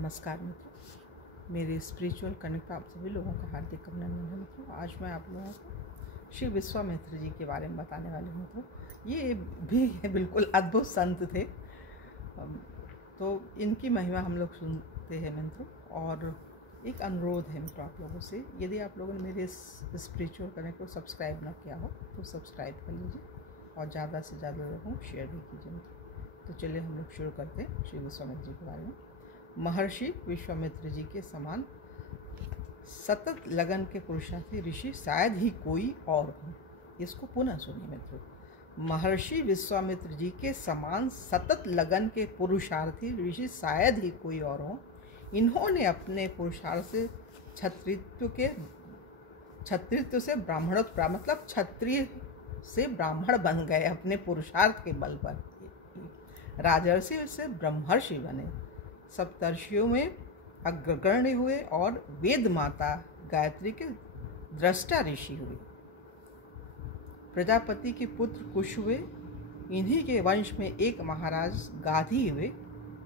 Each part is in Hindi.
नमस्कार मित्रों, मेरे स्पिरिचुअल कनेक्ट आप सभी लोगों का हार्दिक अभिनंदन है मित्रों। आज मैं आप लोगों को श्री विश्वामित्र जी के बारे में बताने वाली हूँ। मित्रों, ये भी बिल्कुल अद्भुत संत थे, तो इनकी महिमा हम लोग सुनते हैं मित्रों। और एक अनुरोध है मित्रों आप लोगों से, यदि आप लोगों ने मेरे स्पिरिचुअल कनेक्ट को सब्सक्राइब ना किया हो तो सब्सक्राइब कर लीजिए और ज़्यादा से ज़्यादा लोगों को शेयर भी कीजिए मित्रों। तो चलिए हम लोग शुरू करते हैं श्री विश्वामित्र जी के बारे में। महर्षि विश्वामित्र जी के समान सतत लगन के पुरुषार्थी ऋषि शायद ही कोई और हो। इसको पुनः सुनिए मित्रों। महर्षि विश्वामित्र जी के समान सतत लगन के पुरुषार्थी ऋषि शायद ही कोई और हो। इन्होंने अपने पुरुषार्थ से क्षत्रित्व से ब्राह्मणत्व, मतलब क्षत्रिय से ब्राह्मण बन गए अपने पुरुषार्थ के बल पर। राजर्षि से ब्रह्मर्षि बने, सप्तर्षियों में अग्रगण्य हुए और वेद माता गायत्री के दृष्टा ऋषि हुए। प्रजापति के पुत्र कुश हुए। इन्हीं के वंश में एक महाराज गाधी हुए।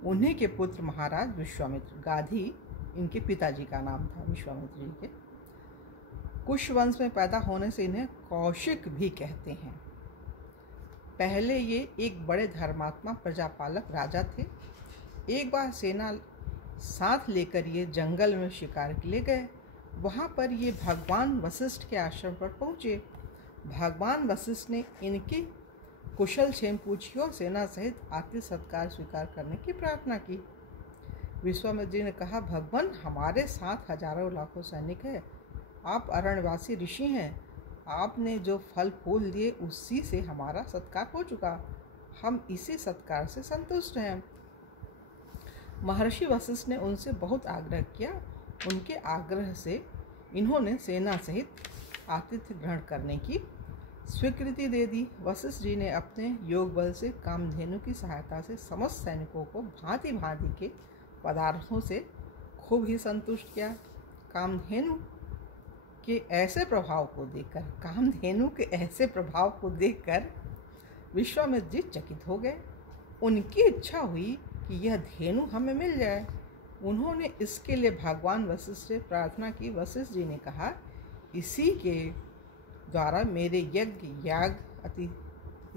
उन्हीं के पुत्र महाराज विश्वामित्र। गाधी इनके पिताजी का नाम था, विश्वामित्र जी के। कुश वंश में पैदा होने से इन्हें कौशिक भी कहते हैं। पहले ये एक बड़े धर्मात्मा प्रजापालक राजा थे। एक बार सेना साथ लेकर ये जंगल में शिकार के लिए गए। वहाँ पर ये भगवान वशिष्ठ के आश्रम पर पहुँचे। भगवान वशिष्ठ ने इनकी कुशल क्षेम पूछी और सेना सहित आतिथ्य सत्कार स्वीकार करने की प्रार्थना की। विश्वामित्र जी ने कहा, भगवान, हमारे साथ हजारों लाखों सैनिक हैं। आप अरण्यवासी ऋषि हैं। आपने जो फल फूल दिए उसी से हमारा सत्कार हो चुका। हम इसी सत्कार से संतुष्ट हैं। महर्षि वशिष्ठ ने उनसे बहुत आग्रह किया। उनके आग्रह से इन्होंने सेना सहित आतिथ्य ग्रहण करने की स्वीकृति दे दी। वशिष्ठ जी ने अपने योग बल से कामधेनु की सहायता से समस्त सैनिकों को भांति भांति के पदार्थों से खूब ही संतुष्ट किया। कामधेनु के ऐसे प्रभाव को देखकर विश्वामित्र जी चकित हो गए। उनकी इच्छा हुई कि यह धेनु हमें मिल जाए। उन्होंने इसके लिए भगवान वशिष्ठ से प्रार्थना की। वशिष्ठ जी ने कहा, इसी के द्वारा मेरे यज्ञ, याग, अति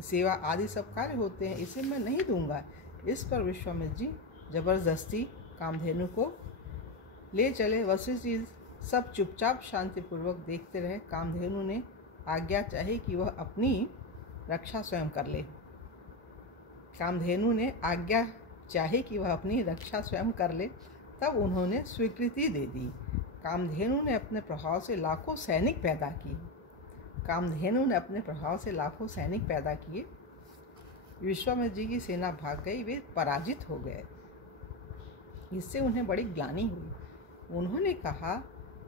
सेवा आदि सब कार्य होते हैं, इसे मैं नहीं दूंगा। इस पर विश्वामित्र जी जबरदस्ती कामधेनु को ले चले। वशिष्ठ जी सब चुपचाप शांतिपूर्वक देखते रहे। कामधेनु ने आज्ञा चाही कि वह अपनी रक्षा स्वयं कर ले। तब उन्होंने स्वीकृति दे दी। कामधेनु ने अपने प्रभाव से लाखों सैनिक पैदा किए। विश्वामित्र जी की सेना भाग गई। वे पराजित हो गए। इससे उन्हें बड़ी ग्लानि हुई। उन्होंने कहा,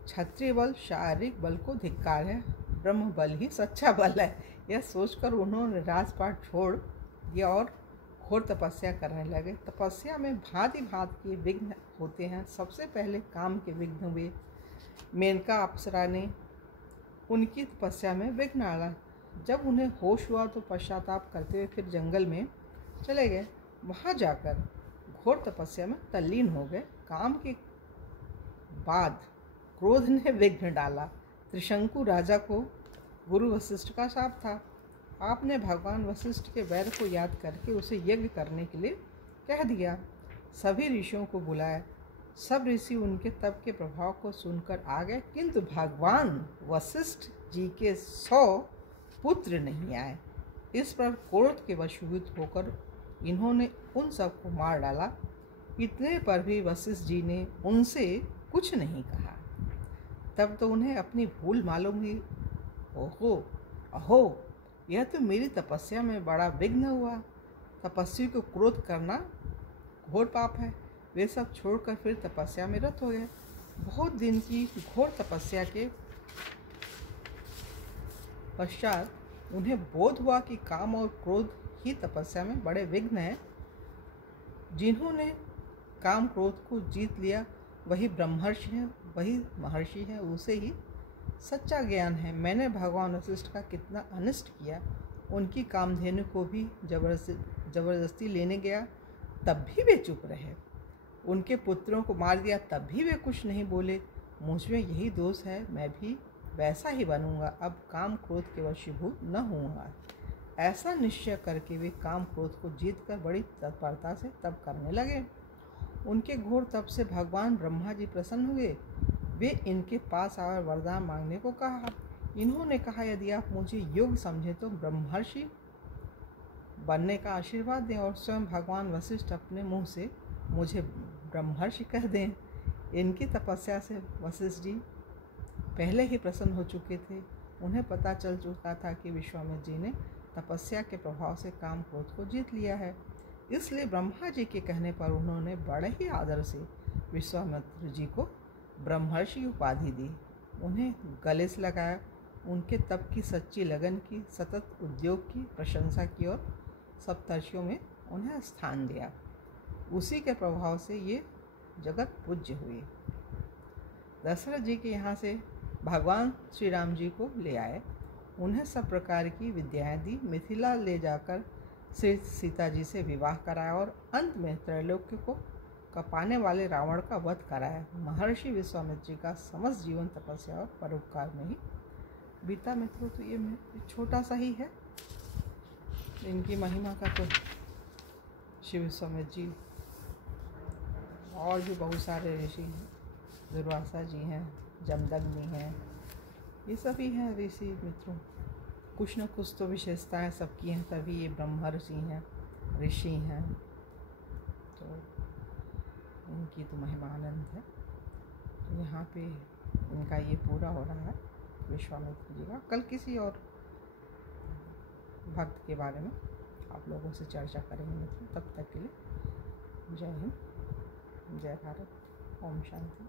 क्षत्रिय बल शारीरिक बल को धिक्कार है, ब्रह्म बल ही सच्चा बल है। यह सोचकर उन्होंने राजपाट छोड़ दिया और घोर तपस्या करने लगे। तपस्या में भांति भांति के विघ्न होते हैं। सबसे पहले काम के विघ्न हुए। मेनका अप्सरा ने उनकी तपस्या में विघ्न डाला। जब उन्हें होश हुआ तो पश्चाताप करते हुए फिर जंगल में चले गए। वहाँ जाकर घोर तपस्या में तल्लीन हो गए। काम के बाद क्रोध ने विघ्न डाला। त्रिशंकु राजा को गुरु वशिष्ठ का शाप था। आपने भगवान वशिष्ठ के वैर को याद करके उसे यज्ञ करने के लिए कह दिया। सभी ऋषियों को बुलाया। सब ऋषि उनके तप के प्रभाव को सुनकर आ गए, किंतु भगवान वशिष्ठ जी के 100 पुत्र नहीं आए। इस पर क्रोध के वशीभूत होकर इन्होंने उन सबको मार डाला। इतने पर भी वशिष्ठ जी ने उनसे कुछ नहीं कहा। तब तो उन्हें अपनी भूल मालूम हुई। अहो, यह तो मेरी तपस्या में बड़ा विघ्न हुआ। तपस्वी को क्रोध करना घोर पाप है। वे सब छोड़कर फिर तपस्या में रत हो गए। बहुत दिन की घोर तपस्या के पश्चात उन्हें बोध हुआ कि काम और क्रोध ही तपस्या में बड़े विघ्न हैं। जिन्होंने काम क्रोध को जीत लिया वही ब्रह्मर्षि है, वही महर्षि है, उसे ही सच्चा ज्ञान है। मैंने भगवान वशिष्ठ का कितना अनिष्ट किया। उनकी कामधेनु को भी जबरदस्ती लेने गया, तब भी वे चुप रहे। उनके पुत्रों को मार दिया तब भी वे कुछ नहीं बोले। मुझ में यही दोष है, मैं भी वैसा ही बनूंगा, अब काम क्रोध के वशीभूत न होऊंगा। ऐसा निश्चय करके वे काम क्रोध को जीतकर बड़ी तत्परता से तप करने लगे। उनके घोर तप से भगवान ब्रह्मा जी प्रसन्न हुए। वे इनके पास आकर वरदान मांगने को कहा। इन्होंने कहा, यदि आप मुझे योग्य समझें तो ब्रह्मर्षि बनने का आशीर्वाद दें और स्वयं भगवान वशिष्ठ अपने मुंह से मुझे ब्रह्मर्षि कह दें। इनकी तपस्या से वशिष्ठ जी पहले ही प्रसन्न हो चुके थे। उन्हें पता चल चुका था कि विश्वामित्र जी ने तपस्या के प्रभाव से काम क्रोध को जीत लिया है। इसलिए ब्रह्मा जी के कहने पर उन्होंने बड़े ही आदर से विश्वामित्र जी को ब्रह्मर्षि उपाधि दी, उन्हें गले से लगाया, उनके तप की, सच्ची लगन की, सतत उद्योग की प्रशंसा की और सप्तर्षियों में उन्हें स्थान दिया। उसी के प्रभाव से ये जगत पूज्य हुए। दशरथ जी के यहाँ से भगवान श्री राम जी को ले आए, उन्हें सब प्रकार की विद्याएं दी, मिथिला ले जाकर श्री सीता जी से विवाह कराया और अंत में त्रैलोक्य को कपाने वाले रावण का वध कराया। महर्षि विश्वामित्र जी का समस्त जीवन तपस्या और परोपकार में ही बीता। मित्रों, तो ये छोटा सा ही है, इनकी महिमा का तो श्री विश्वामित्र जी और भी बहुत सारे ऋषि हैं, दुर्वासा जी हैं, जमदग्नि हैं, ये सभी हैं ऋषि। मित्रों, कुछ न कुछ तो विशेषताएं सबकी हैं, तभी ये ब्रह्मर्षि हैं, ऋषि हैं। तो इनकी तो महिमा आनंद है। तो यहाँ पे इनका ये पूरा हो रहा है विश्वामित्र जी का। कल किसी और भक्त के बारे में आप लोगों से चर्चा करेंगे मित्रों। तब तक के लिए जय हिंद, जय भारत, ओम शांति।